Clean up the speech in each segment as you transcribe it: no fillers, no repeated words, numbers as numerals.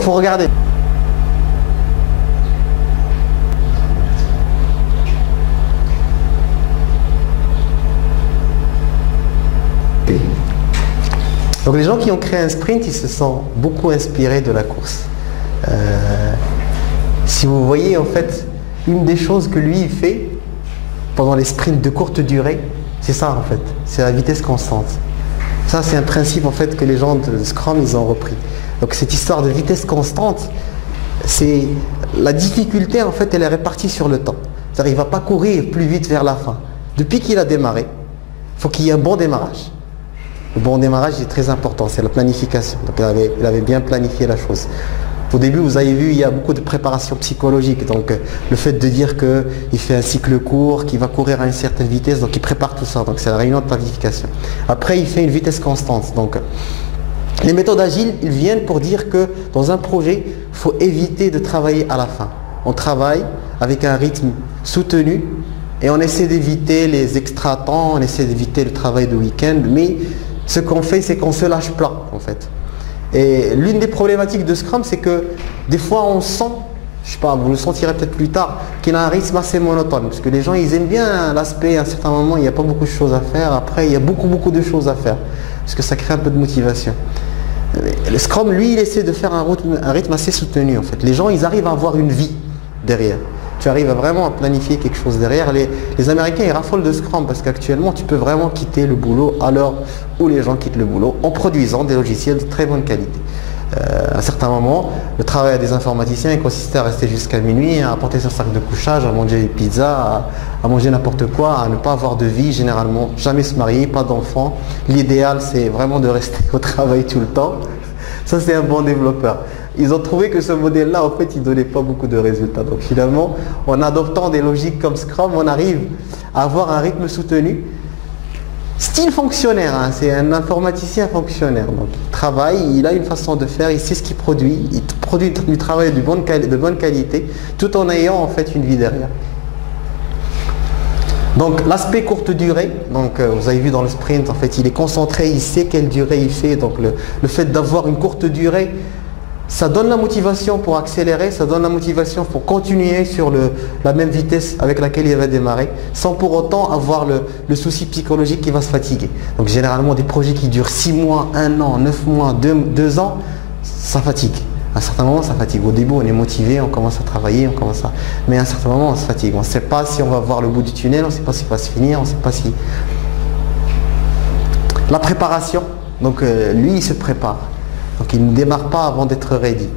faut regarder. Donc les gens qui ont créé un sprint, ils se sont beaucoup inspirés de la course. Si vous voyez en fait, une des choses que lui il fait pendant les sprints de courte durée, c'est ça en fait, c'est la vitesse constante. Ça c'est un principe en fait que les gens de Scrum ils ont repris. Donc cette histoire de vitesse constante, c'est la difficulté en fait, elle est répartie sur le temps. C'est-à-dire il ne va pas courir plus vite vers la fin. Depuis qu'il a démarré, il faut qu'il y ait un bon démarrage. Le bon démarrage est très important, c'est la planification. Donc il avait bien planifié la chose. Au début, vous avez vu, il y a beaucoup de préparation psychologique. Donc le fait de dire qu'il fait un cycle court, qu'il va courir à une certaine vitesse, donc il prépare tout ça. Donc c'est la réunion de planification. Après, il fait une vitesse constante. Donc les méthodes agiles, ils viennent pour dire que dans un projet, il faut éviter de travailler à la fin. On travaille avec un rythme soutenu et on essaie d'éviter les extra-temps, on essaie d'éviter le travail de week-end, mais ce qu'on fait, c'est qu'on se lâche plat en fait. Et l'une des problématiques de Scrum, c'est que des fois on sent, je sais pas, vous le sentirez peut-être plus tard, qu'il a un rythme assez monotone. Parce que les gens, ils aiment bien l'aspect, à un certain moment, il n'y a pas beaucoup de choses à faire. Après, il y a beaucoup de choses à faire. Parce que ça crée un peu de motivation. Le Scrum, lui, il essaie de faire un rythme assez soutenu en fait. Les gens, ils arrivent à avoir une vie derrière. Tu arrives vraiment à planifier quelque chose derrière. Les Américains, ils raffolent de Scrum parce qu'actuellement, tu peux vraiment quitter le boulot à l'heure où les gens quittent le boulot en produisant des logiciels de très bonne qualité. À un certain moment, le travail des informaticiens il consistait à rester jusqu'à minuit, à apporter son sac de couchage, à manger des pizzas, à manger n'importe quoi, à ne pas avoir de vie généralement, jamais se marier, pas d'enfants. L'idéal, c'est vraiment de rester au travail tout le temps. Ça, c'est un bon développeur. Ils ont trouvé que ce modèle-là, en fait, il ne donnait pas beaucoup de résultats. Donc finalement, en adoptant des logiques comme Scrum, on arrive à avoir un rythme soutenu. Style fonctionnaire, hein, c'est un informaticien fonctionnaire. Donc il travaille, il a une façon de faire, il sait ce qu'il produit. Il produit du travail de bonne qualité, tout en ayant en fait une vie derrière. Donc l'aspect courte durée, donc vous avez vu dans le sprint, en fait, il est concentré, il sait quelle durée il fait. Donc le fait d'avoir une courte durée, ça donne la motivation pour accélérer, ça donne la motivation pour continuer sur la même vitesse avec laquelle il va démarrer, sans pour autant avoir le souci psychologique qui va se fatiguer. Donc généralement des projets qui durent 6 mois, 1 an, 9 mois, 2 ans, ça fatigue. À un certain moment, ça fatigue. Au début, on est motivé, on commence à travailler, mais à un certain moment, on se fatigue. On ne sait pas si on va voir le bout du tunnel, on ne sait pas si ça va se finir, on ne sait pas si... La préparation, donc lui, il se prépare. Donc il ne démarre pas avant d'être ready.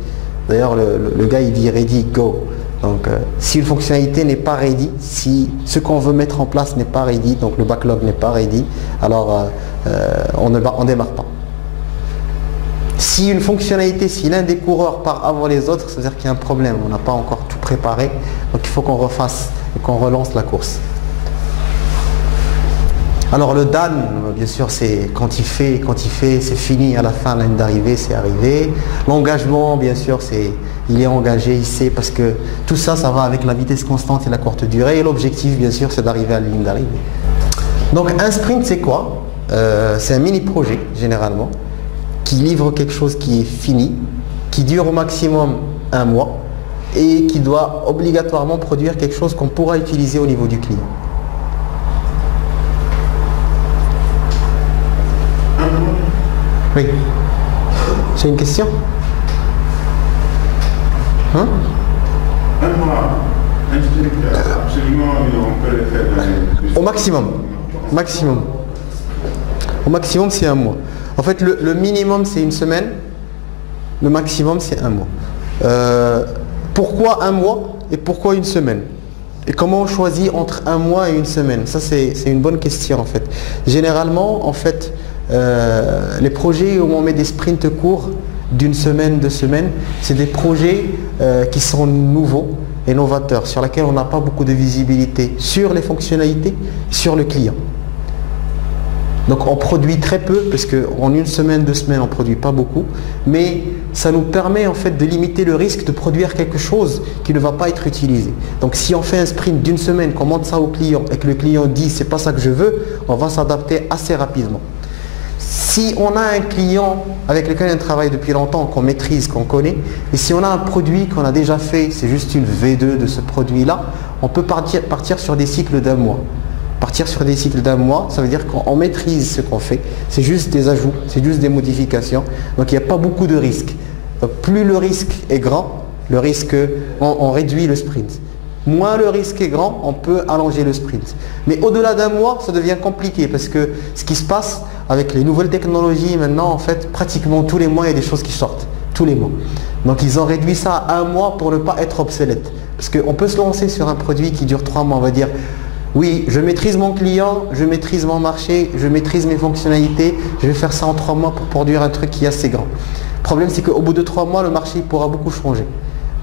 D'ailleurs, le gars, il dit ready, go. Donc si une fonctionnalité n'est pas ready, si ce qu'on veut mettre en place n'est pas ready, donc le backlog n'est pas ready, alors on ne démarre pas. Si une fonctionnalité, si l'un des coureurs part avant les autres, ça veut dire qu'il y a un problème, on n'a pas encore tout préparé, donc il faut qu'on refasse et qu'on relance la course. Alors le done, bien sûr, c'est quand il fait, c'est fini, à la fin, la ligne d'arrivée, c'est arrivé. L'engagement, bien sûr, il est engagé, il sait, parce que tout ça, ça va avec la vitesse constante et la courte durée. Et l'objectif, bien sûr, c'est d'arriver à la ligne d'arrivée. Donc un sprint, c'est quoi? C'est un mini-projet, généralement, qui livre quelque chose qui est fini, qui dure au maximum 1 mois et qui doit obligatoirement produire quelque chose qu'on pourra utiliser au niveau du client. Oui. C'est une question? Hein? Absolument, on peut le faire. Au maximum. Maximum. Au maximum, c'est 1 mois. En fait, le minimum, c'est 1 semaine. Le maximum, c'est 1 mois. Pourquoi 1 mois et pourquoi 1 semaine? Et comment on choisit entre 1 mois et 1 semaine? Ça, c'est une bonne question, en fait. Généralement, en fait, les projets où on met des sprints courts d'1 semaine, 2 semaines, c'est des projets qui sont nouveaux et novateurs, sur lesquels on n'a pas beaucoup de visibilité sur les fonctionnalités, sur le client. Donc on produit très peu, parce qu'en 1 semaine, 2 semaines, on ne produit pas beaucoup, mais ça nous permet en fait de limiter le risque de produire quelque chose qui ne va pas être utilisé. Donc si on fait un sprint d'1 semaine, qu'on montre ça au client et que le client dit c'est pas ça que je veux, on va s'adapter assez rapidement. Si on a un client avec lequel on travaille depuis longtemps, qu'on maîtrise, qu'on connaît, et si on a un produit qu'on a déjà fait, c'est juste une V2 de ce produit-là, on peut partir sur des cycles d'un mois. Partir sur des cycles d'un mois, ça veut dire qu'on maîtrise ce qu'on fait. C'est juste des ajouts, c'est juste des modifications. Donc il n'y a pas beaucoup de risques. Donc plus le risque est grand, on réduit le sprint. Moins le risque est grand, on peut allonger le sprint. Mais au-delà d'un mois, ça devient compliqué parce que ce qui se passe avec les nouvelles technologies maintenant, en fait, pratiquement tous les mois, il y a des choses qui sortent. Tous les mois. Donc ils ont réduit ça à un mois pour ne pas être obsolète. Parce qu'on peut se lancer sur un produit qui dure 3 mois, on va dire, oui, je maîtrise mon client, je maîtrise mon marché, je maîtrise mes fonctionnalités, je vais faire ça en 3 mois pour produire un truc qui est assez grand. Le problème, c'est qu'au bout de 3 mois, le marché pourra beaucoup changer.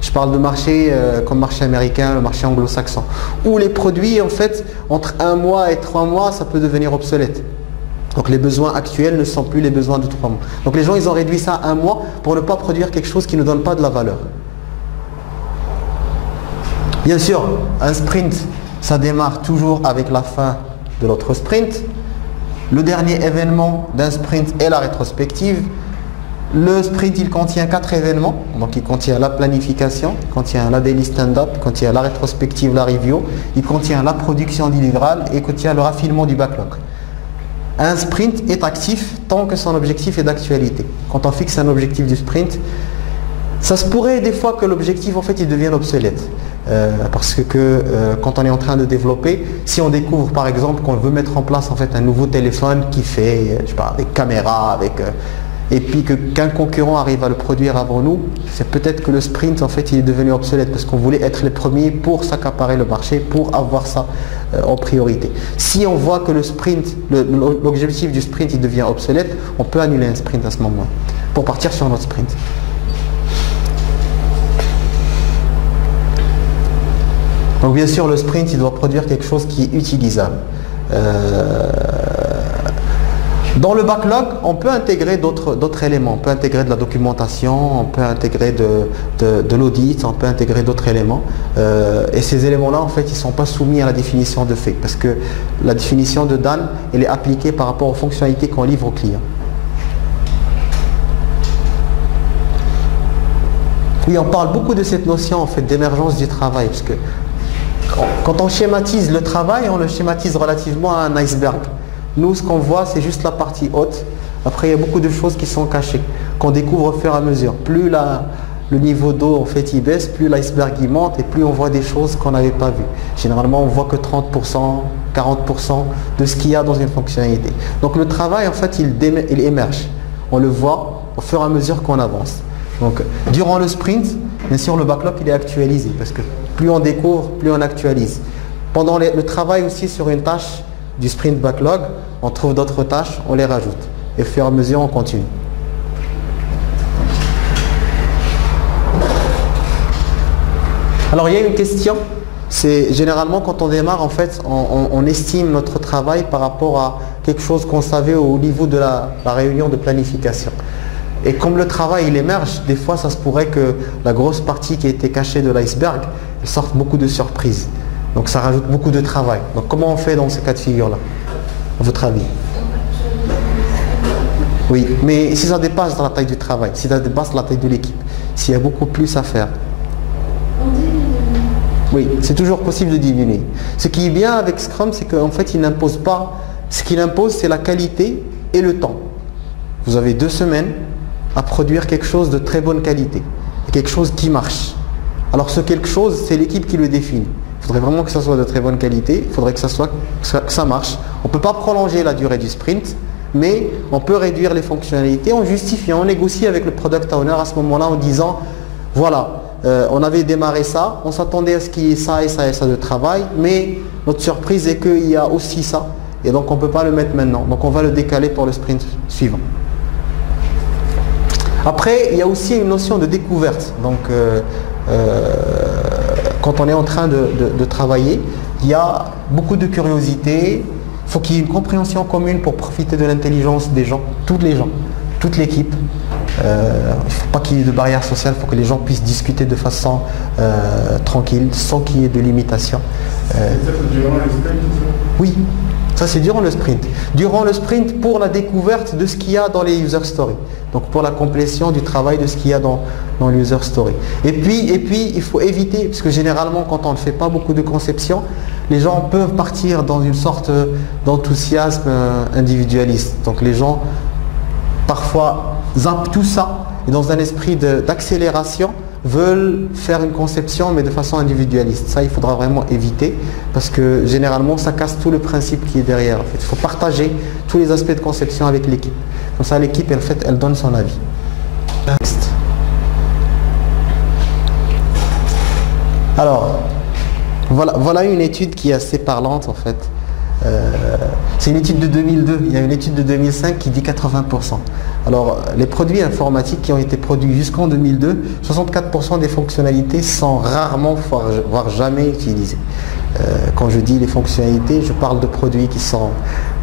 Je parle de marché comme marché américain, le marché anglo-saxon. Où les produits, en fait, entre 1 mois et 3 mois, ça peut devenir obsolète. Donc les besoins actuels ne sont plus les besoins de 3 mois. Donc les gens, ils ont réduit ça à 1 mois pour ne pas produire quelque chose qui ne donne pas de la valeur. Bien sûr, un sprint, ça démarre toujours avec la fin de l'autre sprint. Le dernier événement d'un sprint est la rétrospective. Le sprint, il contient 4 événements. Donc il contient la planification, il contient la daily stand-up, il contient la rétrospective, la review, il contient la production du livrable et il contient le raffinement du backlog. Un sprint est actif tant que son objectif est d'actualité. Quand on fixe un objectif du sprint, ça se pourrait des fois que l'objectif en fait il devienne obsolète. Parce que quand on est en train de développer, si on découvre par exemple qu'on veut mettre en place en fait un nouveau téléphone qui fait, je sais pas, avec caméra, et puis qu'un concurrent arrive à le produire avant nous, c'est peut-être que le sprint en fait il est devenu obsolète parce qu'on voulait être les premiers pour s'accaparer le marché, pour avoir ça en priorité. Si on voit que le sprint, l'objectif du sprint il devient obsolète, on peut annuler un sprint à ce moment-là pour partir sur notre sprint. Donc bien sûr le sprint il doit produire quelque chose qui est utilisable. Dans le backlog, on peut intégrer d'autres éléments. On peut intégrer de la documentation, on peut intégrer de l'audit, on peut intégrer d'autres éléments. Et ces éléments-là, en fait, ils ne sont pas soumis à la définition de fait. Parce que la définition de Dan, elle est appliquée par rapport aux fonctionnalités qu'on livre au client. Oui, on parle beaucoup de cette notion en fait, d'émergence du travail. Parce que quand on schématise le travail, on le schématise relativement à un iceberg. Nous, ce qu'on voit, c'est juste la partie haute. Après, il y a beaucoup de choses qui sont cachées, qu'on découvre au fur et à mesure. Plus le niveau d'eau, en fait, il baisse, plus l'iceberg il monte et plus on voit des choses qu'on n'avait pas vues. Généralement, on voit que 30%, 40% de ce qu'il y a dans une fonctionnalité. Donc, le travail, en fait, il émerge. On le voit au fur et à mesure qu'on avance. Donc, durant le sprint, bien sûr, le backlog, il est actualisé parce que plus on découvre, plus on actualise. Pendant le travail aussi sur une tâche du sprint backlog, on trouve d'autres tâches, on les rajoute. Et au fur et à mesure, on continue. Alors, il y a une question. C'est généralement quand on démarre, en fait, on estime notre travail par rapport à quelque chose qu'on savait au niveau de la réunion de planification. Et comme le travail, il émerge, des fois, ça se pourrait que la grosse partie qui était cachée de l'iceberg, elle sorte beaucoup de surprises. Donc ça rajoute beaucoup de travail. Donc comment on fait dans ces cas de figure-là, à votre avis? Oui, mais si ça dépasse la taille du travail, si ça dépasse la taille de l'équipe, s'il y a beaucoup plus à faire. Oui, c'est toujours possible de diminuer. Ce qui est bien avec Scrum, c'est qu'en fait, il n'impose pas. Ce qu'il impose, c'est la qualité et le temps. Vous avez 2 semaines à produire quelque chose de très bonne qualité, quelque chose qui marche. Alors ce quelque chose, c'est l'équipe qui le définit. Il faudrait vraiment que ça soit de très bonne qualité, il faudrait que ça marche. On ne peut pas prolonger la durée du sprint, mais on peut réduire les fonctionnalités en justifiant, on négocie avec le product owner à ce moment-là en disant, voilà, on avait démarré ça, on s'attendait à ce qu'il y ait ça et ça et ça de travail, mais notre surprise est qu'il y a aussi ça, et donc on ne peut pas le mettre maintenant. Donc on va le décaler pour le sprint suivant. Après, il y a aussi une notion de découverte. Donc, quand on est en train de travailler, il y a beaucoup de curiosité. Il faut qu'il y ait une compréhension commune pour profiter de l'intelligence des gens, tous les gens, toute l'équipe. Il ne faut pas qu'il y ait de barrières sociales, il faut que les gens puissent discuter de façon tranquille, sans qu'il y ait de limitation. C'est ça durant les sprints? Oui. Ça, c'est durant le sprint. Durant le sprint, pour la découverte de ce qu'il y a dans les user stories. Donc, pour la complétion du travail de ce qu'il y a dans les user stories. Et puis, il faut éviter, parce que généralement, quand on ne fait pas beaucoup de conception, les gens peuvent partir dans une sorte d'enthousiasme individualiste. Donc, les gens, parfois, zappent tout ça, et dans un esprit d'accélération, veulent faire une conception mais de façon individualiste. Ça, il faudra vraiment éviter parce que généralement, ça casse tout le principe qui est derrière. En fait, il faut partager tous les aspects de conception avec l'équipe. Comme ça, l'équipe, elle donne son avis. Next. Alors, voilà une étude qui est assez parlante en fait. C'est une étude de 2002. Il y a une étude de 2005 qui dit 80%. Alors, les produits informatiques qui ont été produits jusqu'en 2002, 64% des fonctionnalités sont rarement, voire jamais utilisées. Quand je dis les fonctionnalités, je parle de produits qui sont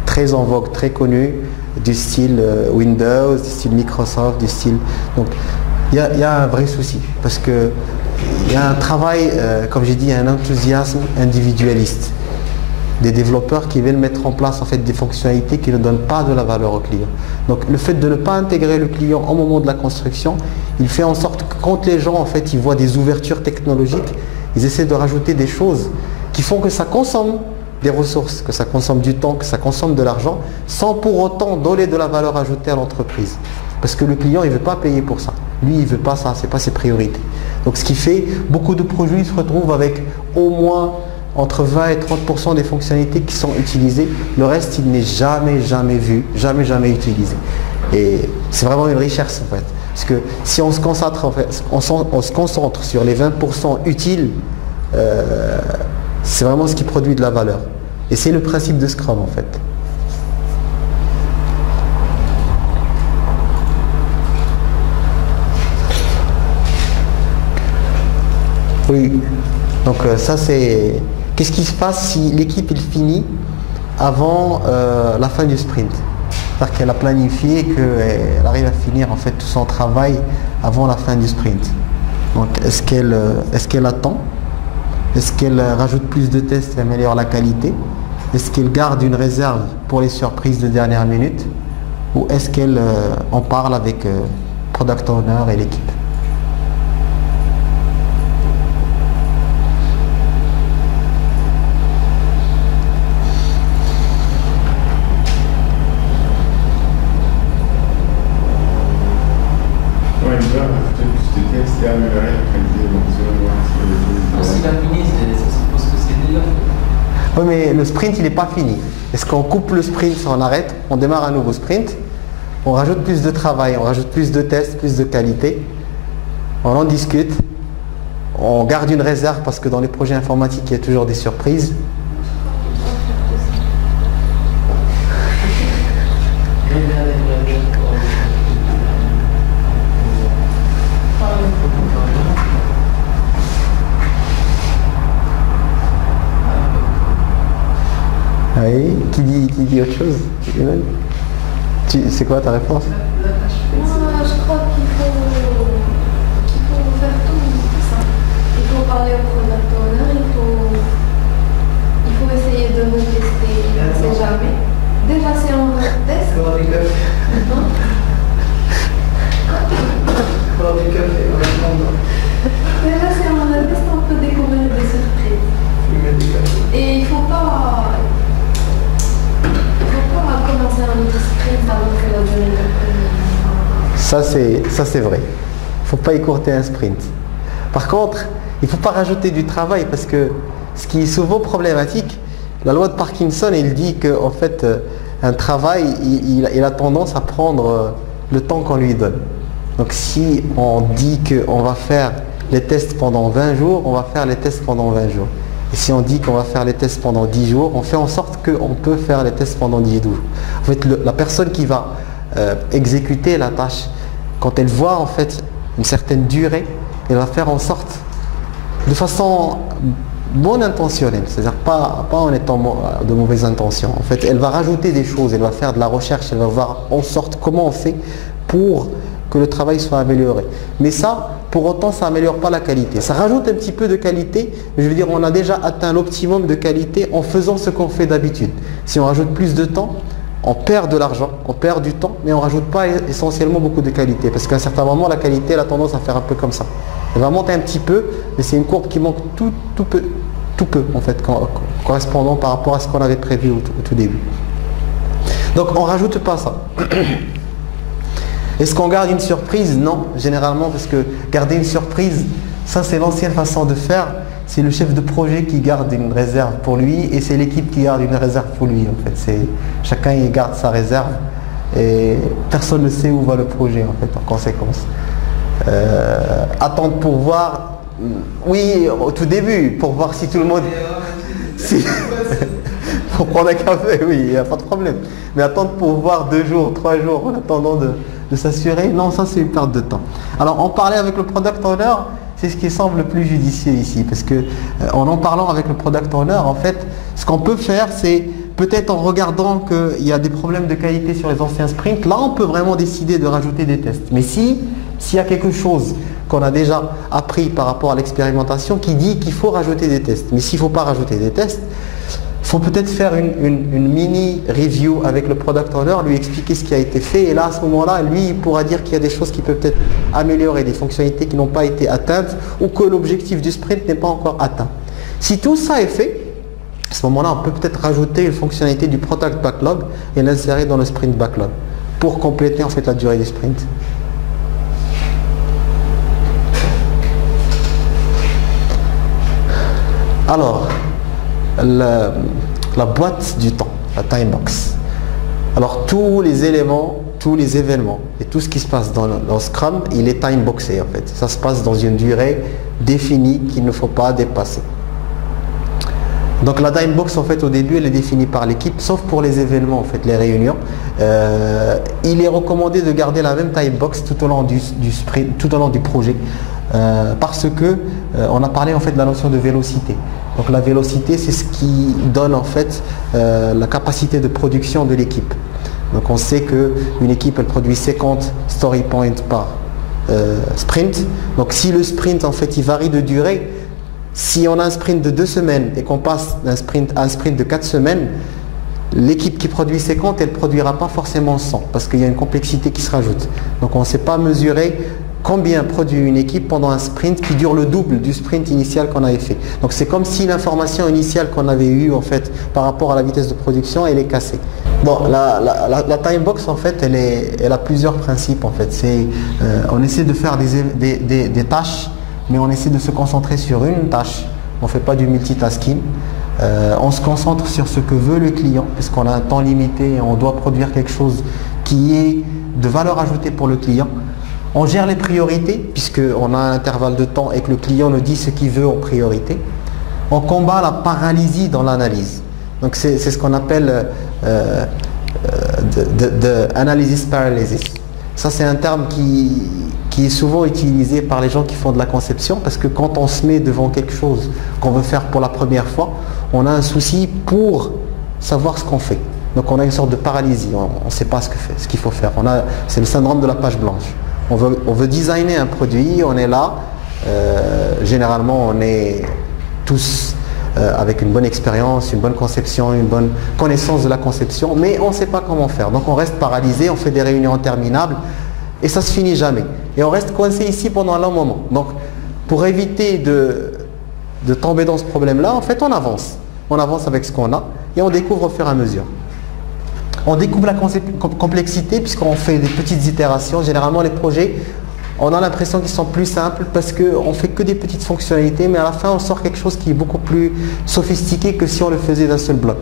très en vogue, très connus, du style Windows, du style Microsoft, du style... Donc, il y a un vrai souci, parce que il y a un travail, comme j'ai dit, un enthousiasme individualiste. Des développeurs qui veulent mettre en place en fait des fonctionnalités qui ne donnent pas de la valeur au client. Donc le fait de ne pas intégrer le client au moment de la construction, il fait en sorte que quand les gens en fait ils voient des ouvertures technologiques, ils essaient de rajouter des choses qui font que ça consomme des ressources, que ça consomme du temps, que ça consomme de l'argent, sans pour autant donner de la valeur ajoutée à l'entreprise. Parce que le client il ne veut pas payer pour ça. Lui il ne veut pas ça, ce n'est pas ses priorités. Donc ce qui fait, beaucoup de produits se retrouvent avec au moins entre 20 et 30% des fonctionnalités qui sont utilisées. Le reste, il n'est jamais vu, jamais utilisé. Et c'est vraiment une richesse en fait. Parce que si on se concentre, en fait, on se concentre sur les 20% utiles, c'est vraiment ce qui produit de la valeur. Et c'est le principe de Scrum en fait. Oui, donc ça c'est... Qu'est-ce qui se passe si l'équipe il finit avant la fin du sprint? C'est-à-dire qu'elle a planifié qu'elle arrive à finir en fait tout son travail avant la fin du sprint. Donc est-ce qu'elle attend? Est-ce qu'elle rajoute plus de tests et améliore la qualité? Est-ce qu'elle garde une réserve pour les surprises de dernière minute? Ou est-ce qu'elle en parle avec Product Owner et l'équipe? Oui, mais le sprint, il n'est pas fini. Est-ce qu'on coupe le sprint, on arrête, on démarre un nouveau sprint, on rajoute plus de travail, on rajoute plus de tests, plus de qualité, on en discute, on garde une réserve parce que dans les projets informatiques, il y a toujours des surprises. Oui, qui dit autre chose? C'est quoi ta réponse? Moi, je crois qu'il faut faire tout ça. Il faut parler au product owner, il faut essayer de retester, on ne sait jamais. Déjà, si on reteste, déjà, si on reteste, on peut découvrir des surprises. Et il ne faut pas commencer un autre sprint avant que la durée de Ça c'est vrai. Il ne faut pas écourter un sprint. Par contre, il ne faut pas rajouter du travail parce que ce qui est souvent problématique, la loi de Parkinson, il dit qu'en fait, un travail, il a tendance à prendre le temps qu'on lui donne. Donc si on dit qu'on va faire les tests pendant 20 jours, on va faire les tests pendant 20 jours. Et si on dit qu'on va faire les tests pendant 10 jours, on fait en sorte qu'on peut faire les tests pendant 10 jours. En fait, la personne qui va exécuter la tâche, quand elle voit en fait une certaine durée, elle va faire en sorte, de façon bonne intentionnelle, c'est-à-dire pas en étant de mauvaise intention. En fait, elle va rajouter des choses, elle va faire de la recherche, elle va voir en sorte comment on fait pour que le travail soit amélioré. Mais ça, pour autant, ça n'améliore pas la qualité. Ça rajoute un petit peu de qualité, mais je veux dire, on a déjà atteint l'optimum de qualité en faisant ce qu'on fait d'habitude. Si on rajoute plus de temps, on perd de l'argent, on perd du temps, mais on ne rajoute pas essentiellement beaucoup de qualité. Parce qu'à un certain moment, la qualité, elle a tendance à faire un peu comme ça. Elle va monter un petit peu, mais c'est une courbe qui manque tout peu, en fait, correspondant par rapport à ce qu'on avait prévu au tout début. Donc on ne rajoute pas ça. Est-ce qu'on garde une surprise? Non, généralement, parce que garder une surprise, ça c'est l'ancienne façon de faire. C'est le chef de projet qui garde une réserve pour lui et c'est l'équipe qui garde une réserve pour lui. En fait, chacun il garde sa réserve et personne ne sait où va le projet en fait, en conséquence. Attendre pour voir, oui, au tout début, pour voir si tout le monde... Pour prendre un café, oui, il n'y a pas de problème. Mais attendre pour voir 2 jours, 3 jours en attendant de s'assurer, non, ça c'est une perte de temps. Alors en parler avec le product owner, c'est ce qui semble le plus judicieux ici, parce que en parlant avec le product owner, en fait, ce qu'on peut faire, c'est peut-être en regardant qu'il y a des problèmes de qualité sur les anciens sprints, là on peut vraiment décider de rajouter des tests. Mais s'il y a quelque chose qu'on a déjà appris par rapport à l'expérimentation qui dit qu'il faut rajouter des tests, mais s'il ne faut pas rajouter des tests, il faut peut-être faire une mini review avec le product owner, lui expliquer ce qui a été fait et là à ce moment-là, lui il pourra dire qu'il y a des choses qui peuvent être améliorées, des fonctionnalités qui n'ont pas été atteintes ou que l'objectif du sprint n'est pas encore atteint. Si tout ça est fait, à ce moment-là on peut peut-être rajouter une fonctionnalité du product backlog et l'insérer dans le sprint backlog pour compléter en fait la durée du sprint. Alors, la boîte du temps, la time box. Alors tous les éléments, tous les événements et tout ce qui se passe dans Scrum, il est time boxé en fait. Ça se passe dans une durée définie qu'il ne faut pas dépasser. Donc la time box en fait au début elle est définie par l'équipe, sauf pour les événements en fait, les réunions. Il est recommandé de garder la même time box tout au long du sprint, tout au long du projet. Parce que on a parlé en fait de la notion de vélocité. Donc la vélocité c'est ce qui donne en fait la capacité de production de l'équipe. Donc on sait qu'une équipe elle produit 50 story points par sprint. Donc si le sprint en fait il varie de durée, si on a un sprint de 2 semaines et qu'on passe d'un sprint à un sprint de 4 semaines, l'équipe qui produit 50 elle ne produira pas forcément 100 parce qu'il y a une complexité qui se rajoute. Donc on ne sait pas mesurer combien produit une équipe pendant un sprint qui dure le double du sprint initial qu'on avait fait. Donc c'est comme si l'information initiale qu'on avait eue en fait par rapport à la vitesse de production, elle est cassée. Bon, la time box en fait, elle a plusieurs principes en fait. On essaie de faire des tâches, mais on essaie de se concentrer sur une tâche. On ne fait pas du multitasking. On se concentre sur ce que veut le client, puisqu'on a un temps limité et on doit produire quelque chose qui est de valeur ajoutée pour le client. On gère les priorités, puisqu'on a un intervalle de temps et que le client nous dit ce qu'il veut en priorité. On combat la paralysie dans l'analyse. Donc c'est ce qu'on appelle analysis paralysis. Ça c'est un terme qui est souvent utilisé par les gens qui font de la conception, parce que quand on se met devant quelque chose qu'on veut faire pour la première fois, on a un souci pour savoir ce qu'on fait. Donc on a une sorte de paralysie, on ne sait pas ce qu'il faut faire. C'est le syndrome de la page blanche. On veut designer un produit, on est là, généralement on est tous avec une bonne expérience, une bonne conception, une bonne connaissance de la conception, mais on ne sait pas comment faire. Donc on reste paralysé, on fait des réunions interminables et ça ne se finit jamais. Et on reste coincé ici pendant un long moment. Donc pour éviter de tomber dans ce problème-là, en fait on avance. On avance avec ce qu'on a et on découvre au fur et à mesure. On découvre la complexité puisqu'on fait des petites itérations. Généralement les projets, on a l'impression qu'ils sont plus simples parce qu'on ne fait que des petites fonctionnalités, mais à la fin on sort quelque chose qui est beaucoup plus sophistiqué que si on le faisait d'un seul bloc.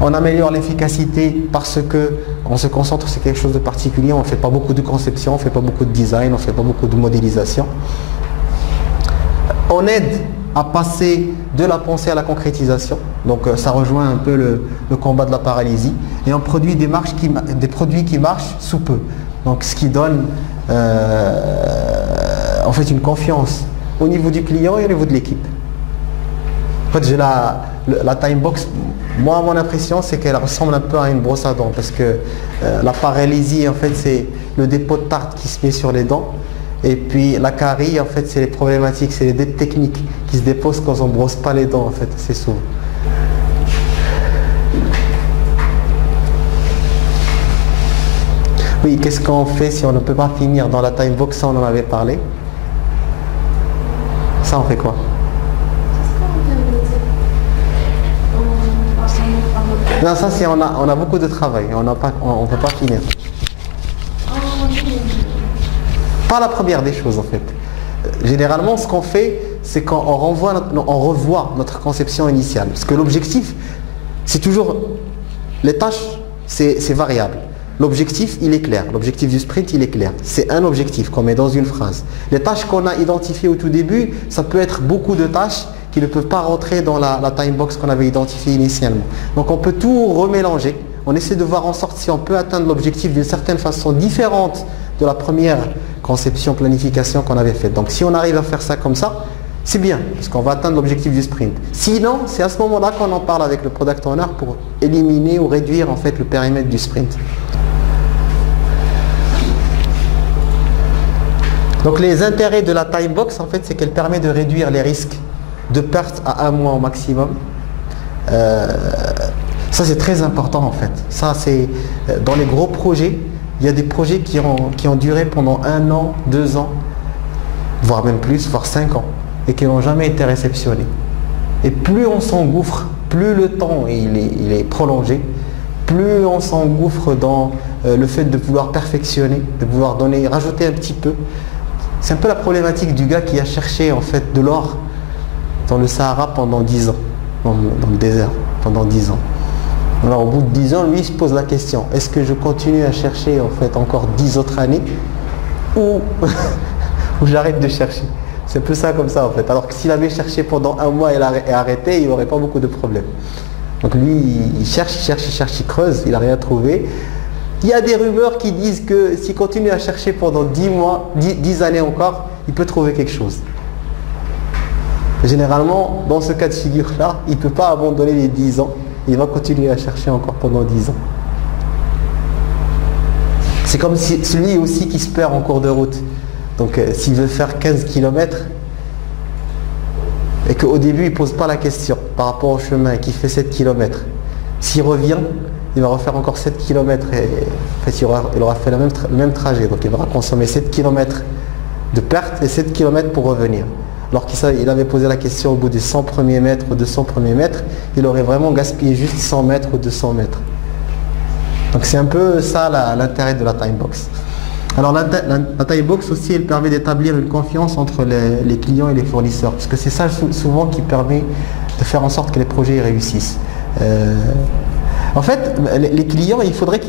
On améliore l'efficacité parce qu'on se concentre sur quelque chose de particulier, on ne fait pas beaucoup de conception, on ne fait pas beaucoup de design, on ne fait pas beaucoup de modélisation. On aide à passer de la pensée à la concrétisation. Donc ça rejoint un peu le combat de la paralysie. Et on produit des produits qui marchent sous peu. Donc ce qui donne en fait une confiance au niveau du client et au niveau de l'équipe. En fait la time box, moi mon impression c'est qu'elle ressemble un peu à une brosse à dents parce que la paralysie en fait c'est le dépôt de tartre qui se met sur les dents et puis la carie en fait c'est les problématiques, c'est les dettes techniques qui se déposent quand on ne brosse pas les dents en fait, c'est souvent. Oui, qu'est-ce qu'on fait si on ne peut pas finir dans la time box? Ça on en avait parlé. Ça on fait quoi? Non, ça c'est on a beaucoup de travail, on ne peut pas finir. Pas la première des choses en fait. Généralement ce qu'on fait, c'est qu'on revoit notre conception initiale. Parce que l'objectif, c'est toujours, les tâches, c'est variable. L'objectif, il est clair. L'objectif du sprint, il est clair. C'est un objectif qu'on met dans une phrase. Les tâches qu'on a identifiées au tout début, ça peut être beaucoup de tâches qui ne peuvent pas rentrer dans la time box qu'on avait identifiée initialement. Donc on peut tout remélanger. On essaie de voir en sorte si on peut atteindre l'objectif d'une certaine façon différente de la première conception, planification qu'on avait faite. Donc si on arrive à faire ça comme ça, c'est bien, parce qu'on va atteindre l'objectif du sprint. Sinon, c'est à ce moment-là qu'on en parle avec le product owner pour éliminer ou réduire en fait le périmètre du sprint. Donc les intérêts de la time box, en fait, c'est qu'elle permet de réduire les risques de perte à 1 mois au maximum. Ça, c'est très important, en fait. Ça, c'est dans les gros projets, il y a des projets qui ont duré pendant 1 an, 2 ans, voire même plus, voire 5 ans, et qui n'ont jamais été réceptionnés. Et plus on s'engouffre, plus le temps il est prolongé, plus on s'engouffre dans le fait de vouloir perfectionner, de vouloir rajouter un petit peu. C'est un peu la problématique du gars qui a cherché en fait de l'or dans le Sahara pendant 10 ans, dans le désert, pendant 10 ans. Alors au bout de 10 ans, lui il se pose la question, est-ce que je continue à chercher en fait encore 10 autres années ou j'arrête de chercher? C'est un peu ça comme ça en fait. Alors que s'il avait cherché pendant 1 mois et arrêté, il n'aurait pas beaucoup de problèmes. Donc lui, il cherche, il creuse, il n'a rien trouvé. Il y a des rumeurs qui disent que s'il continue à chercher pendant 10 mois, 10 années encore, il peut trouver quelque chose. Généralement, dans ce cas de figure-là, il ne peut pas abandonner les 10 ans. Il va continuer à chercher encore pendant 10 ans. C'est comme celui aussi qui se perd en cours de route. Donc s'il veut faire 15 km et qu'au début il ne pose pas la question par rapport au chemin et qu'il fait 7 km, s'il revient, il va refaire encore 7 km et en fait, il aura fait le même trajet. Donc il va consommer 7 km de perte et 7 km pour revenir. Alors qu'il avait posé la question au bout des 100 premiers mètres ou 200 premiers mètres, il aurait vraiment gaspillé juste 100 mètres ou 200 mètres. Donc c'est un peu ça l'intérêt de la time box. Alors la time box aussi, elle permet d'établir une confiance entre les clients et les fournisseurs, parce que c'est ça souvent qui permet de faire en sorte que les projets réussissent. En fait, les clients, il faudrait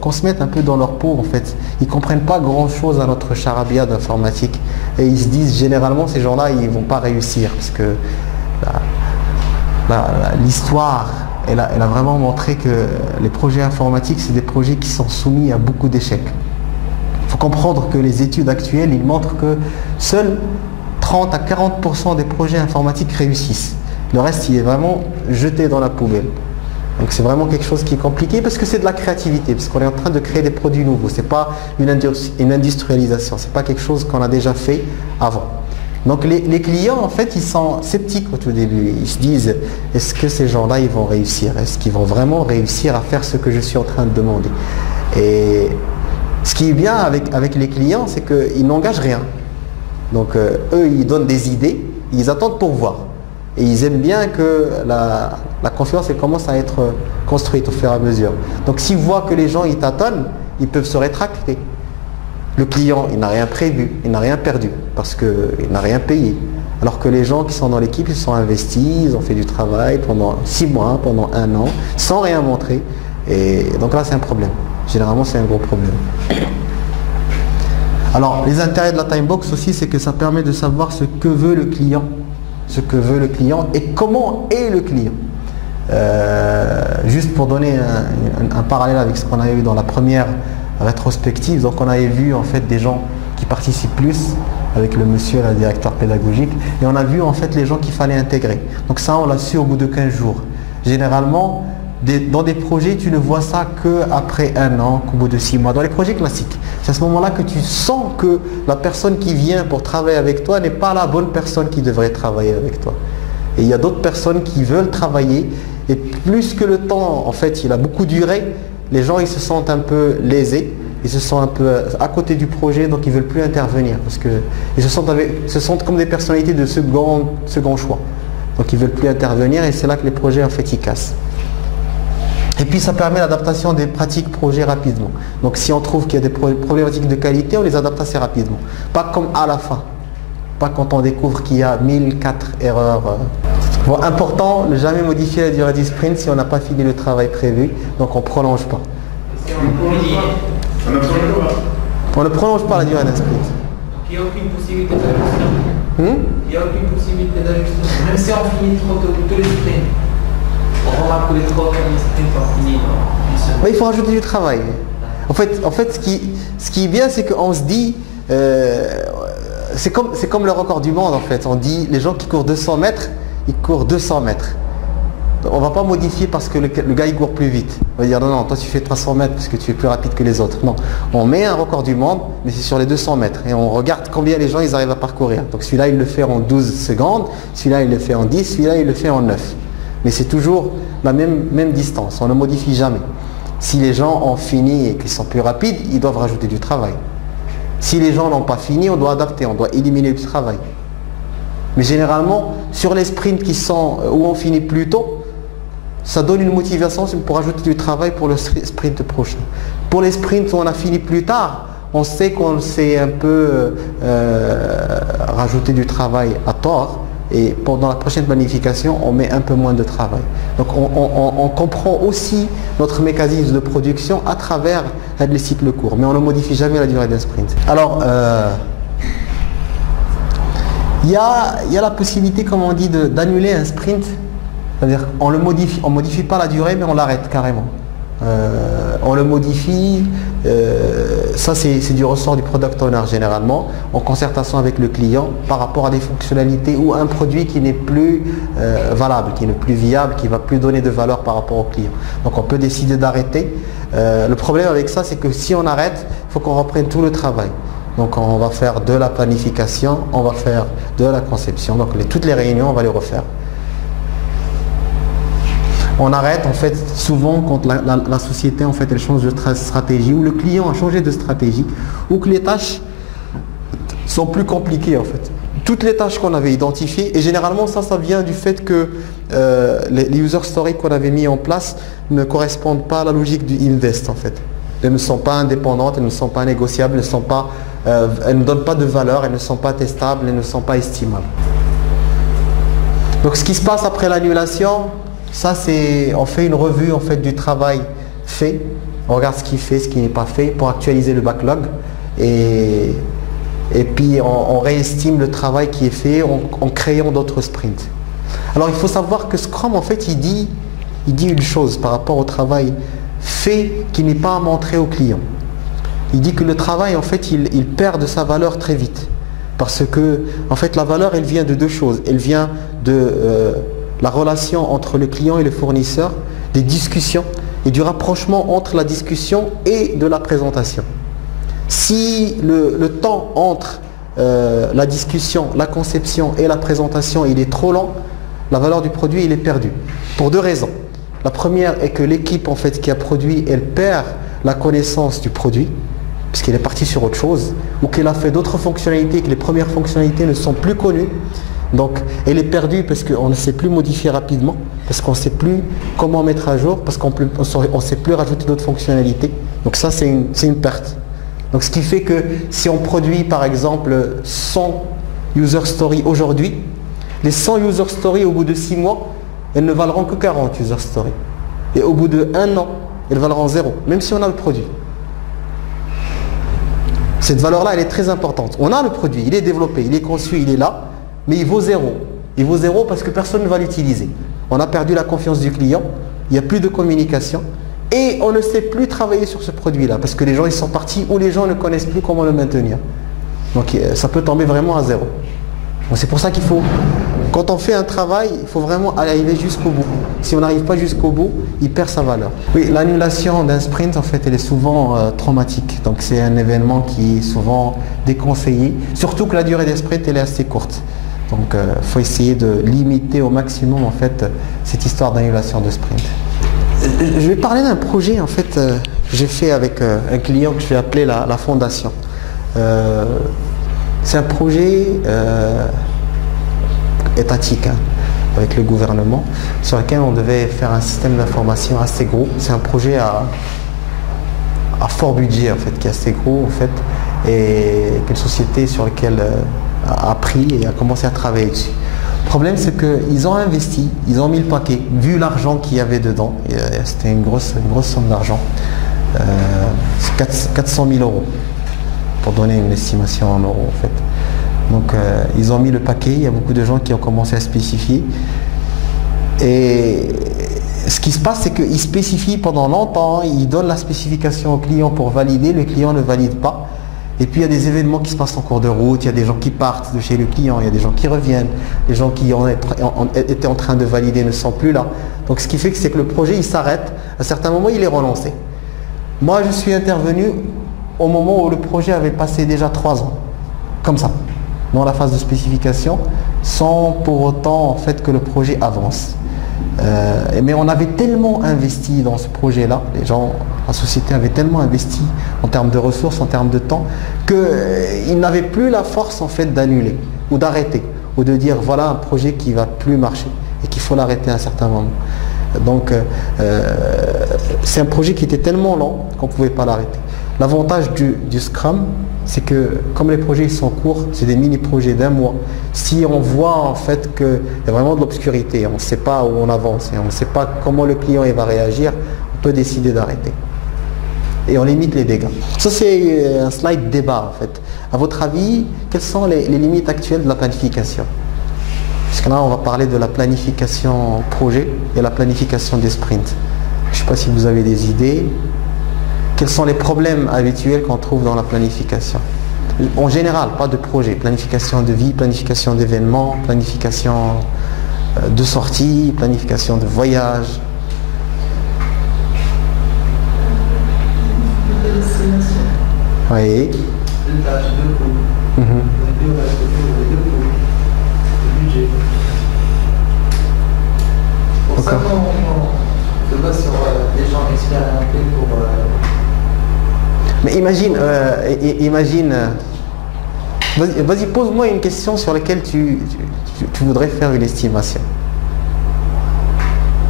qu'on se mette un peu dans leur peau en fait. Ils ne comprennent pas grand chose à notre charabia d'informatique. Et ils se disent, généralement, ces gens-là, ils ne vont pas réussir. Parce que l'histoire, elle a vraiment montré que les projets informatiques, c'est des projets qui sont soumis à beaucoup d'échecs. Il faut comprendre que les études actuelles, ils montrent que seuls 30 à 40% des projets informatiques réussissent. Le reste, il est vraiment jeté dans la poubelle. Donc c'est vraiment quelque chose qui est compliqué parce que c'est de la créativité, parce qu'on est en train de créer des produits nouveaux. Ce n'est pas une industrialisation, ce n'est pas quelque chose qu'on a déjà fait avant. Donc les clients, en fait, ils sont sceptiques au tout début. Ils se disent, est-ce que ces gens-là, ils vont réussir? Est-ce qu'ils vont vraiment réussir à faire ce que je suis en train de demander? Et ce qui est bien avec les clients, c'est qu'ils n'engagent rien. Donc eux, ils donnent des idées, ils attendent pour voir. Et ils aiment bien que la confiance elle commence à être construite au fur et à mesure. Donc s'ils voient que les gens ils tâtonnent, ils peuvent se rétracter. Le client, il n'a rien prévu, il n'a rien perdu parce qu'il n'a rien payé. Alors que les gens qui sont dans l'équipe, ils sont investis, ils ont fait du travail pendant 6 mois, pendant 1 an, sans rien montrer. Et donc là, c'est un problème. Généralement, c'est un gros problème. Alors, les intérêts de la time box aussi, c'est que ça permet de savoir ce que veut le client. Ce que veut le client et comment est le client. Juste pour donner un parallèle avec ce qu'on avait vu dans la première rétrospective, donc on avait vu en fait des gens qui participent plus avec le monsieur, le directeur pédagogique, et on a vu en fait les gens qu'il fallait intégrer. Donc ça, on l'a su au bout de 15 jours. Généralement, dans des projets, tu ne vois ça qu'après 1 an, qu'au bout de 6 mois. Dans les projets classiques, c'est à ce moment-là que tu sens que la personne qui vient pour travailler avec toi n'est pas la bonne personne qui devrait travailler avec toi. Et il y a d'autres personnes qui veulent travailler, et plus que le temps, en fait, il a beaucoup duré, les gens, ils se sentent un peu lésés, ils se sentent un peu à côté du projet, donc ils ne veulent plus intervenir, parce qu'ils se sentent comme des personnalités de second choix. Donc ils ne veulent plus intervenir, et c'est là que les projets, en fait, ils cassent. Et puis ça permet l'adaptation des pratiques projets rapidement. Donc si on trouve qu'il y a des problématiques de qualité, on les adapte assez rapidement. Pas comme à la fin. Pas quand on découvre qu'il y a 1004 erreurs. Bon, important, ne jamais modifier la durée du sprint si on n'a pas fini le travail prévu. Donc on ne prolonge pas. On ne prolonge pas la durée d'un sprint. Il n'y a aucune possibilité d'ajustement. Il n'y a aucune possibilité d'ajustement. Même si on finit trop tôt tous les sprints. On remarque que les 3 premiers sprints sont finis dans une semaine. Mais il faut rajouter du travail. En fait ce qui est bien, c'est qu'on se dit, c'est comme le record du monde en fait. On dit, les gens qui courent 200 mètres, ils courent 200 mètres. On ne va pas modifier parce que le gars il court plus vite. On va dire non, toi tu fais 300 mètres parce que tu es plus rapide que les autres. Non, on met un record du monde, mais c'est sur les 200 mètres. Et on regarde combien les gens ils arrivent à parcourir. Donc celui-là il le fait en 12 secondes, celui-là il le fait en 10, celui-là il le fait en 9. Mais c'est toujours la même distance, on ne modifie jamais. Si les gens ont fini et qu'ils sont plus rapides, ils doivent rajouter du travail. Si les gens n'ont pas fini, on doit adapter, on doit éliminer du travail. Mais généralement, sur les sprints où on finit plus tôt, ça donne une motivation pour ajouter du travail pour le sprint prochain. Pour les sprints où on a fini plus tard, on sait qu'on s'est un peu rajouté du travail à tort. Et pendant la prochaine planification, on met un peu moins de travail. Donc on comprend aussi notre mécanisme de production à travers les cycles courts. Mais on ne modifie jamais la durée d'un sprint. Alors, il y a la possibilité, comme on dit, d'annuler un sprint. C'est-à-dire qu'on ne modifie pas la durée, mais on l'arrête carrément. On le modifie, ça c'est du ressort du product owner généralement, en concertation avec le client par rapport à des fonctionnalités ou un produit qui n'est plus valable, qui n'est plus viable, qui ne va plus donner de valeur par rapport au client. Donc on peut décider d'arrêter. Le problème avec ça, c'est que si on arrête, il faut qu'on reprenne tout le travail. Donc on va faire de la planification, on va faire de la conception, donc toutes les réunions on va les refaire. On arrête en fait souvent quand la société en fait elle change de stratégie ou le client a changé de stratégie ou que les tâches sont plus compliquées en fait. Toutes les tâches qu'on avait identifiées et généralement ça vient du fait que les user stories qu'on avait mis en place ne correspondent pas à la logique du invest en fait. Elles ne sont pas indépendantes, elles ne sont pas négociables, elles ne donnent pas de valeur, elles ne sont pas testables, elles ne sont pas estimables. Donc ce qui se passe après l'annulation, ça c'est, on fait une revue en fait du travail fait, on regarde ce qui est fait, ce qui n'est pas fait pour actualiser le backlog et puis on réestime le travail qui est fait en créant d'autres sprints. Alors il faut savoir que Scrum en fait il dit une chose par rapport au travail fait qui n'est pas montré au client. Il dit que le travail en fait il perd de sa valeur très vite parce que en fait la valeur elle vient de deux choses, elle vient de la relation entre le client et le fournisseur, des discussions et du rapprochement entre la discussion et de la présentation. Si le temps entre la discussion, la conception et la présentation il est trop lent, la valeur du produit il est perdu. Pour deux raisons. La première est que l'équipe en fait qui a produit, elle perd la connaissance du produit puisqu'elle est partie sur autre chose ou qu'elle a fait d'autres fonctionnalités, que les premières fonctionnalités ne sont plus connues. Donc elle est perdue parce qu'on ne sait plus modifier rapidement, parce qu'on ne sait plus comment mettre à jour, parce qu'on ne sait plus rajouter d'autres fonctionnalités. Donc ça c'est une perte. Donc ce qui fait que si on produit par exemple 100 user stories aujourd'hui, les 100 user stories au bout de 6 mois, elles ne valeront que 40 user stories. Et au bout de 1 an, elles valeront 0, même si on a le produit. Cette valeur-là, elle est très importante. On a le produit, il est développé, il est conçu, il est là, mais il vaut 0. Il vaut 0 parce que personne ne va l'utiliser. On a perdu la confiance du client, il n'y a plus de communication et on ne sait plus travailler sur ce produit-là parce que les gens ils sont partis ou les gens ne connaissent plus comment le maintenir. Donc ça peut tomber vraiment à zéro. Donc, c'est pour ça qu'il faut, quand on fait un travail, il faut vraiment arriver jusqu'au bout. Si on n'arrive pas jusqu'au bout, il perd sa valeur. Oui, l'annulation d'un sprint, en fait, elle est souvent traumatique. Donc c'est un événement qui est souvent déconseillé. Surtout que la durée des sprints, elle est assez courte. Donc il faut essayer de limiter au maximum, en fait, cette histoire d'annulation de sprint. Je vais parler d'un projet, en fait, que j'ai fait avec un client que je vais appeler la fondation. C'est un projet étatique, hein, avec le gouvernement, sur lequel on devait faire un système d'information assez gros. C'est un projet à fort budget, en fait, qui est assez gros, en fait, et qu'une société sur laquelle a pris et a commencé à travailler dessus. Le problème, c'est qu'ils ont investi, ils ont mis le paquet, vu l'argent qu'il y avait dedans. C'était une grosse somme d'argent, 400 000 euros, pour donner une estimation en euros, en fait. Donc ils ont mis le paquet, il y a beaucoup de gens qui ont commencé à spécifier. Et ce qui se passe, c'est qu'ils spécifient pendant longtemps, ils donnent la spécification au client pour valider, le client ne valide pas. Et puis il y a des événements qui se passent en cours de route, il y a des gens qui partent de chez le client, il y a des gens qui reviennent, les gens qui étaient en train de valider ne sont plus là. Donc ce qui fait que c'est que le projet il s'arrête, à un certain moment il est relancé. Moi je suis intervenu au moment où le projet avait passé déjà 3 ans, comme ça, dans la phase de spécification, sans pour autant en fait que le projet avance. Mais on avait tellement investi dans ce projet-là, les gens, la société avait tellement investi en termes de ressources, en termes de temps, qu'ils n'avaient plus la force en fait d'annuler ou d'arrêter, ou de dire voilà un projet qui ne va plus marcher et qu'il faut l'arrêter à un certain moment. Donc c'est un projet qui était tellement lent qu'on ne pouvait pas l'arrêter. L'avantage du Scrum, c'est que comme les projets sont courts, c'est des mini-projets d'1 mois, si on voit en fait qu'il y a vraiment de l'obscurité, on ne sait pas où on avance et on ne sait pas comment le client il va réagir, on peut décider d'arrêter. Et on limite les dégâts. Ça c'est un slide débat en fait. À votre avis, quelles sont les limites actuelles de la planification? Parce que là on va parler de la planification projet et la planification des sprints. Je ne sais pas si vous avez des idées. Quels sont les problèmes habituels qu'on trouve dans la planification? En général, pas de projet. Planification de vie, planification d'événements, planification de sortie, planification de voyage. Oui. Une tâche, 2 coûts. Le budget. Pour ça qu'on se base sur des gens expérimentés pour... Mais imagine, vas-y, pose-moi une question sur laquelle tu voudrais faire une estimation.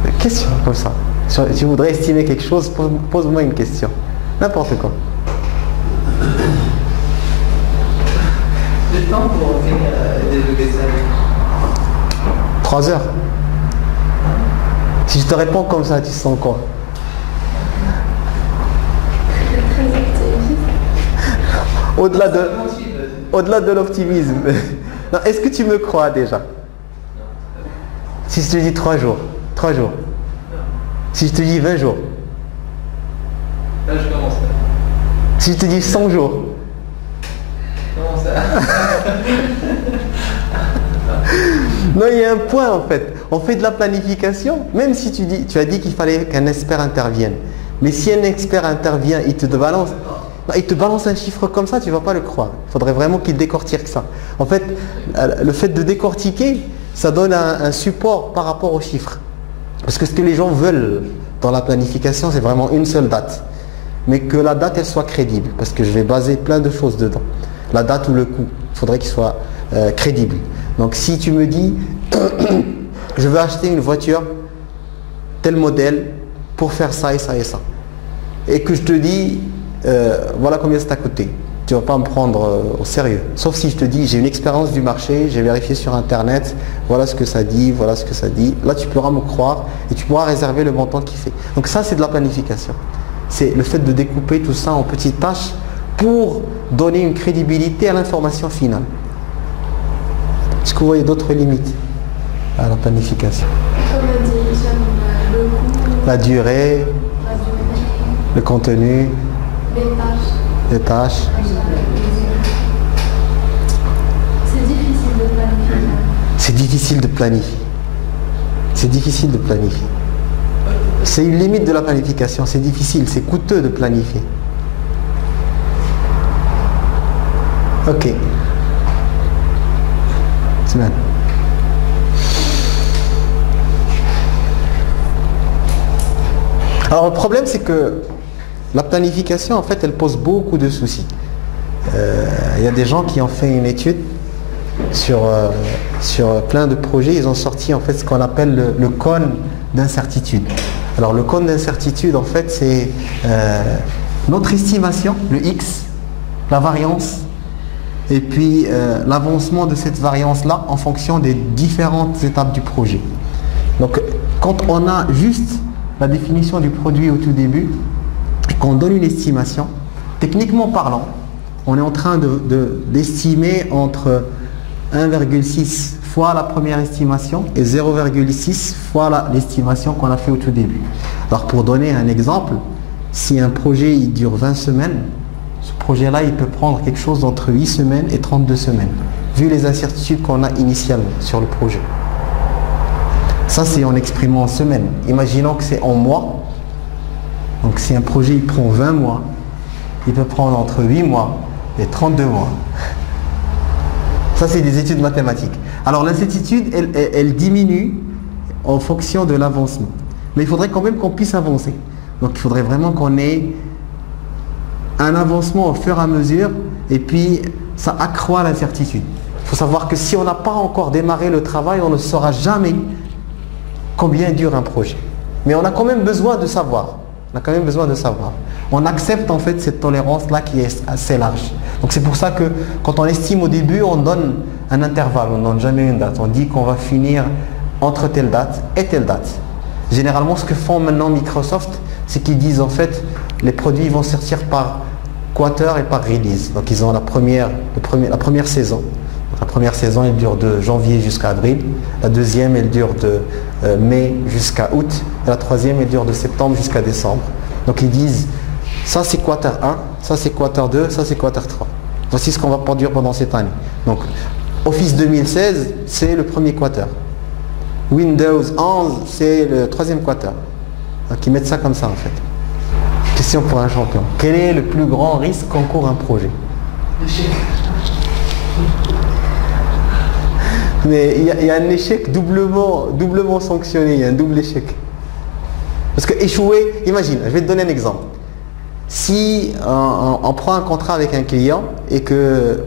Une question comme ça. Tu voudrais estimer quelque chose, pose-moi une question. N'importe quoi. Le temps pour finir les essais. 3 heures. Si je te réponds comme ça, tu sens quoi? Au-delà de l'optimisme. Est-ce que tu me crois déjà? Si je te dis 3 jours. 3 jours. Si je te dis 20 jours. Là je commence. Si je te dis 100 jours. Comment ça? Non, il y a un point en fait. On fait de la planification, même si tu as dit qu'il fallait qu'un expert intervienne. Mais si un expert intervient, il te balance un chiffre comme ça, tu ne vas pas le croire. Il faudrait vraiment qu'il décortique ça. En fait, le fait de décortiquer, ça donne un support par rapport aux chiffres. Parce que ce que les gens veulent dans la planification, c'est vraiment une seule date. Mais que la date, elle soit crédible. Parce que je vais baser plein de choses dedans. La date ou le coût, il faudrait qu'il soit crédible. Donc si tu me dis, je veux acheter une voiture, tel modèle, pour faire ça et ça et ça. Et que je te dis, voilà combien ça t'a coûté. Tu ne vas pas me prendre au sérieux. Sauf si je te dis, j'ai une expérience du marché, j'ai vérifié sur internet, voilà ce que ça dit, voilà ce que ça dit. Là tu pourras me croire et tu pourras réserver le montant qu'il fait. Donc ça c'est de la planification. C'est le fait de découper tout ça en petites tâches pour donner une crédibilité à l'information finale. Est-ce que vous voyez d'autres limites à la planification? Comme a dit Hicham, le coût, La durée, le contenu, les tâches. les tâches. difficile de planifier. C'est difficile de planifier. C'est difficile de planifier. C'est une limite de la planification. C'est difficile, c'est coûteux de planifier. Ok. C'est bien. Alors le problème c'est que la planification en fait elle pose beaucoup de soucis. Il y a des gens qui ont fait une étude sur plein de projets, ils ont sorti en fait ce qu'on appelle le cône d'incertitude. Alors le cône d'incertitude en fait c'est notre estimation, le X, la variance, et puis l'avancement de cette variance-là en fonction des différentes étapes du projet. Donc quand on a juste la définition du produit au tout début, et qu'on donne une estimation, techniquement parlant, on est en train d'estimer entre 1,6 fois la première estimation et 0,6 fois l'estimation qu'on a fait au tout début. Alors pour donner un exemple, si un projet il dure 20 semaines, ce projet-là il peut prendre quelque chose d'entre 8 semaines et 32 semaines, vu les incertitudes qu'on a initialement sur le projet. Ça c'est en exprimant en semaines. Imaginons que c'est en mois. Donc si un projet il prend 20 mois, il peut prendre entre 8 mois et 32 mois. Ça c'est des études mathématiques. Alors l'incertitude, elle diminue en fonction de l'avancement. Mais il faudrait quand même qu'on puisse avancer. Donc il faudrait vraiment qu'on ait un avancement au fur et à mesure et puis ça accroît l'incertitude. Il faut savoir que si on n'a pas encore démarré le travail, on ne saura jamais combien dure un projet. Mais on a quand même besoin de savoir. On accepte en fait cette tolérance-là qui est assez large. Donc c'est pour ça que quand on estime au début, on donne un intervalle, on ne donne jamais une date. On dit qu'on va finir entre telle date et telle date. Généralement, ce que font maintenant Microsoft, c'est qu'ils disent en fait, les produits vont sortir par quarter et par release. Donc ils ont la première saison. La première saison, elle dure de janvier jusqu'à avril. La deuxième, elle dure de mai jusqu'à août. Et la troisième, elle dure de septembre jusqu'à décembre. Donc ils disent, ça c'est quarter 1, ça c'est quarter 2, ça c'est quarter 3. Voici ce qu'on va produire pendant cette année. Donc Office 2016, c'est le premier quarter. Windows 11, c'est le troisième quarter. Donc ils mettent ça comme ça en fait. Question pour un champion. Quel est le plus grand risque qu'encourt un projet? Mais il y a un échec doublement sanctionné, il y a un double échec. Parce que échouer, imagine, je vais te donner un exemple. Si on prend un contrat avec un client et que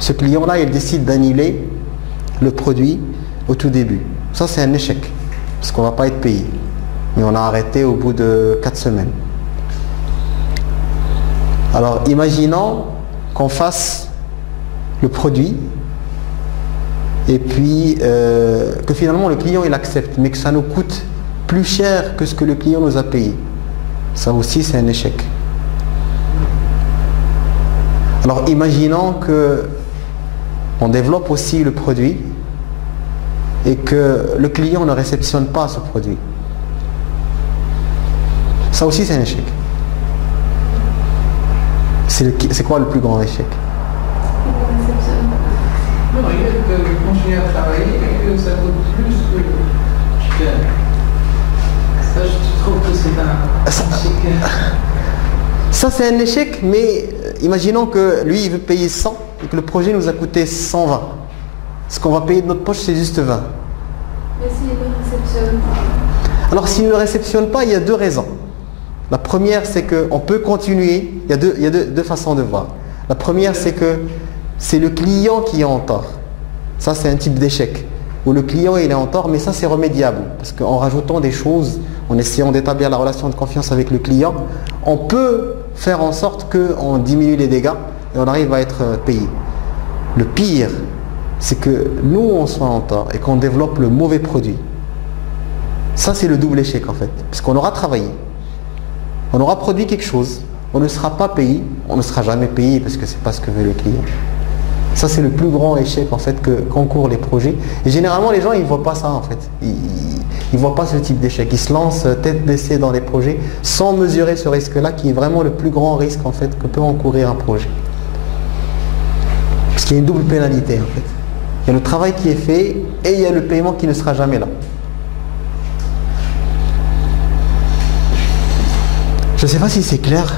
ce client-là, il décide d'annuler le produit au tout début. Ça, c'est un échec, parce qu'on ne va pas être payé. Mais on a arrêté au bout de 4 semaines. Alors, imaginons qu'on fasse le produit et puis que finalement le client il accepte, mais que ça nous coûte plus cher que ce que le client nous a payé. Ça aussi c'est un échec. Alors imaginons que on développe aussi le produit et que le client ne réceptionne pas ce produit. Ça aussi c'est un échec. C'est quoi le plus grand échec? Non, il y a que continuer à travailler et que ça coûte plus que tu gagnes. Ça, je trouve que c'est un échec. Ça, c'est un échec, mais imaginons que lui, il veut payer 100 et que le projet nous a coûté 120. Ce qu'on va payer de notre poche, c'est juste 20. Mais s'il ne réceptionne pas? Alors, s'il ne le réceptionne pas, il y a deux raisons. La première, c'est qu'on peut continuer. Il y a deux façons de voir. La première, c'est que c'est le client qui est en tort. Ça, c'est un type d'échec. Où le client, il est en tort, mais ça, c'est remédiable. Parce qu'en rajoutant des choses, en essayant d'établir la relation de confiance avec le client, on peut faire en sorte qu'on diminue les dégâts et on arrive à être payé. Le pire, c'est que nous, on soit en tort et qu'on développe le mauvais produit. Ça, c'est le double échec, en fait. Parce qu'on aura travaillé. On aura produit quelque chose. On ne sera pas payé. On ne sera jamais payé parce que ce n'est pas ce que veut le client. Ça, c'est le plus grand échec en fait qu'encourent les projets. Et généralement, les gens, ils ne voient pas ça en fait. Ils ne voient pas ce type d'échec. Ils se lancent tête baissée dans les projets sans mesurer ce risque-là qui est vraiment le plus grand risque en fait que peut encourir un projet. Parce qu'il y a une double pénalité en fait. Il y a le travail qui est fait et il y a le paiement qui ne sera jamais là. Je ne sais pas si c'est clair.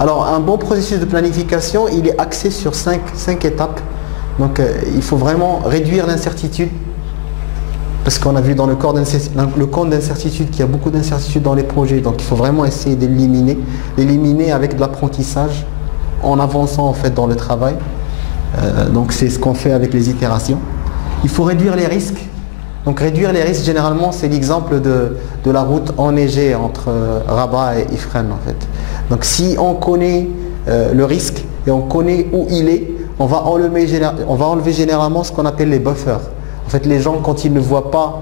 Alors un bon processus de planification, il est axé sur 5 étapes. Donc il faut vraiment réduire l'incertitude. Parce qu'on a vu dans le compte d'incertitude qu'il y a beaucoup d'incertitudes dans les projets. Donc il faut vraiment essayer d'éliminer avec de l'apprentissage en avançant en fait dans le travail. Donc c'est ce qu'on fait avec les itérations. Il faut réduire les risques. Donc réduire les risques, généralement, c'est l'exemple de la route enneigée entre Rabat et Ifrane en fait. Donc si on connaît le risque et on connaît où il est, on va enlever généralement ce qu'on appelle les buffers. En fait, les gens, quand ils ne voient pas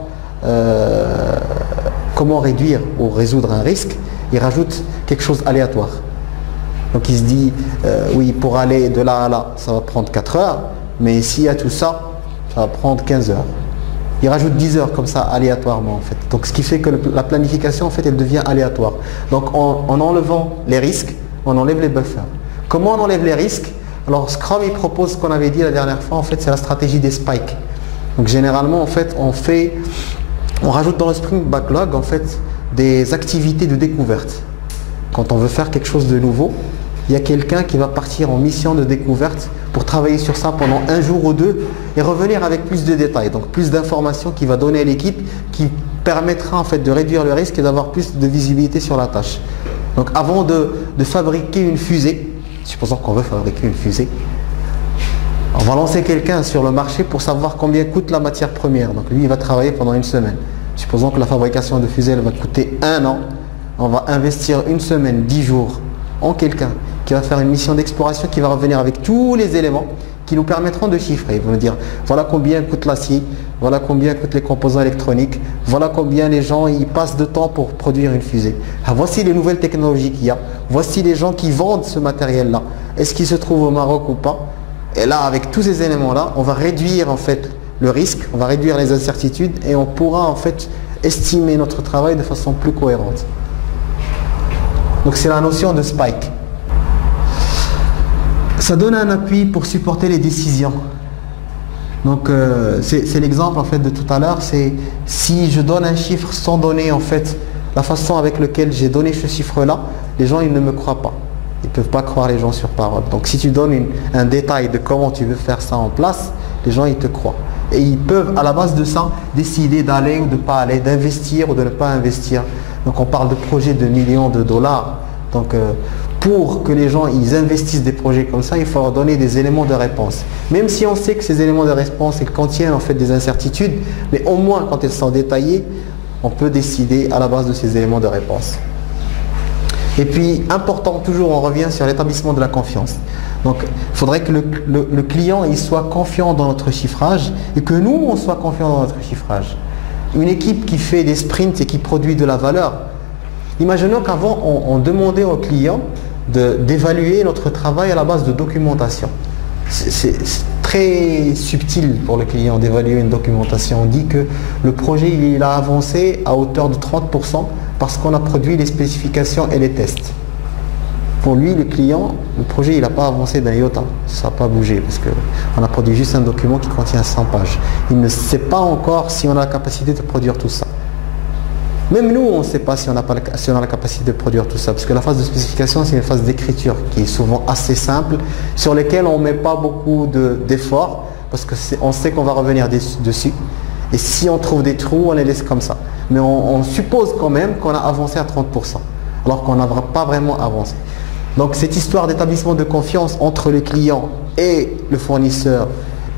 comment réduire ou résoudre un risque, ils rajoutent quelque chose aléatoire. Donc il se dit, oui, pour aller de là à là, ça va prendre 4 heures, mais s'il y a tout ça, ça va prendre 15 heures. Il rajoute 10 heures comme ça, aléatoirement en fait. Donc ce qui fait que la planification, en fait, elle devient aléatoire. Donc en enlevant les risques, on enlève les buffers. Comment on enlève les risques? Alors Scrum, il propose ce qu'on avait dit la dernière fois, en fait, c'est la stratégie des spikes. Donc généralement, en fait, on rajoute dans le Sprint Backlog, en fait, des activités de découverte. Quand on veut faire quelque chose de nouveau, il y a quelqu'un qui va partir en mission de découverte pour travailler sur ça pendant 1 jour ou 2 et revenir avec plus de détails, donc plus d'informations qu'il va donner à l'équipe qui permettra en fait de réduire le risque et d'avoir plus de visibilité sur la tâche. Donc avant de fabriquer une fusée, supposons qu'on veut fabriquer une fusée, on va lancer quelqu'un sur le marché pour savoir combien coûte la matière première. Donc lui, il va travailler pendant 1 semaine. Supposons que la fabrication de fusée elle va coûter 1 an. On va investir 1 semaine, 10 jours en quelqu'un qui va faire une mission d'exploration, qui va revenir avec tous les éléments qui nous permettront de chiffrer. Ils vont nous dire, voilà combien coûte l'acier, voilà combien coûtent les composants électroniques, voilà combien les gens y passent de temps pour produire une fusée. Ah, voici les nouvelles technologies qu'il y a, voici les gens qui vendent ce matériel-là. Est-ce qu'il se trouve au Maroc ou pas? Et là, avec tous ces éléments-là, on va réduire en fait le risque, on va réduire les incertitudes et on pourra en fait estimer notre travail de façon plus cohérente. Donc c'est la notion de spike. Ça donne un appui pour supporter les décisions. Donc c'est l'exemple en fait de tout à l'heure, c'est si je donne un chiffre sans donner en fait la façon avec laquelle j'ai donné ce chiffre-là, les gens ils ne me croient pas. Ils ne peuvent pas croire les gens sur parole. Donc si tu donnes un détail de comment tu veux faire ça en place, les gens ils te croient. Et ils peuvent à la base de ça décider d'aller ou de ne pas aller, d'investir ou de ne pas investir. Donc on parle de projets de millions de dollars. Donc pour que les gens ils investissent des projets comme ça, il faut leur donner des éléments de réponse. Même si on sait que ces éléments de réponse ils contiennent en fait des incertitudes, mais au moins quand ils sont détaillés, on peut décider à la base de ces éléments de réponse. Et puis important, toujours on revient sur l'établissement de la confiance. Donc il faudrait que le client il soit confiant dans notre chiffrage et que nous on soit confiant dans notre chiffrage. Une équipe qui fait des sprints et qui produit de la valeur, imaginons qu'avant on demandait au client d'évaluer notre travail à la base de documentation. C'est très subtil pour le client d'évaluer une documentation. On dit que le projet il a avancé à hauteur de 30% parce qu'on a produit les spécifications et les tests. Pour lui, le client, le projet il n'a pas avancé d'un iota, ça n'a pas bougé parce qu'on a produit juste un document qui contient 100 pages. Il ne sait pas encore si on a la capacité de produire tout ça. Même nous, on ne sait pas si on a la capacité de produire tout ça, parce que la phase de spécification, c'est une phase d'écriture qui est souvent assez simple, sur laquelle on ne met pas beaucoup d'efforts, parce qu'on sait qu'on va revenir dessus. Et si on trouve des trous, on les laisse comme ça. Mais on suppose quand même qu'on a avancé à 30%, alors qu'on n'a pas vraiment avancé. Donc cette histoire d'établissement de confiance entre le client et le fournisseur,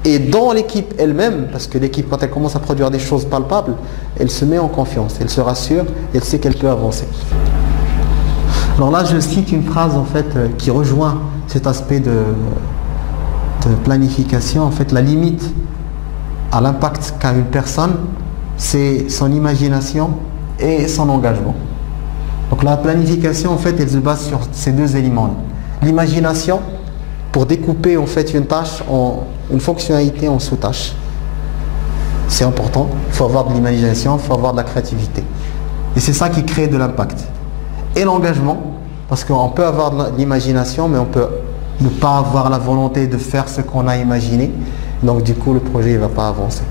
et dans l'équipe elle-même, parce que l'équipe, quand elle commence à produire des choses palpables, elle se met en confiance, elle se rassure, elle sait qu'elle peut avancer. Alors là, je cite une phrase en fait qui rejoint cet aspect de planification. En fait, la limite à l'impact qu'a une personne, c'est son imagination et son engagement. Donc la planification, en fait, elle se base sur ces 2 éléments. L'imagination, pour découper en fait une tâche une fonctionnalité en sous-tâches. C'est important, il faut avoir de l'imagination, il faut avoir de la créativité. Et c'est ça qui crée de l'impact. Et l'engagement, parce qu'on peut avoir de l'imagination, mais on peut ne pas avoir la volonté de faire ce qu'on a imaginé. Donc du coup, le projet ne va pas avancer.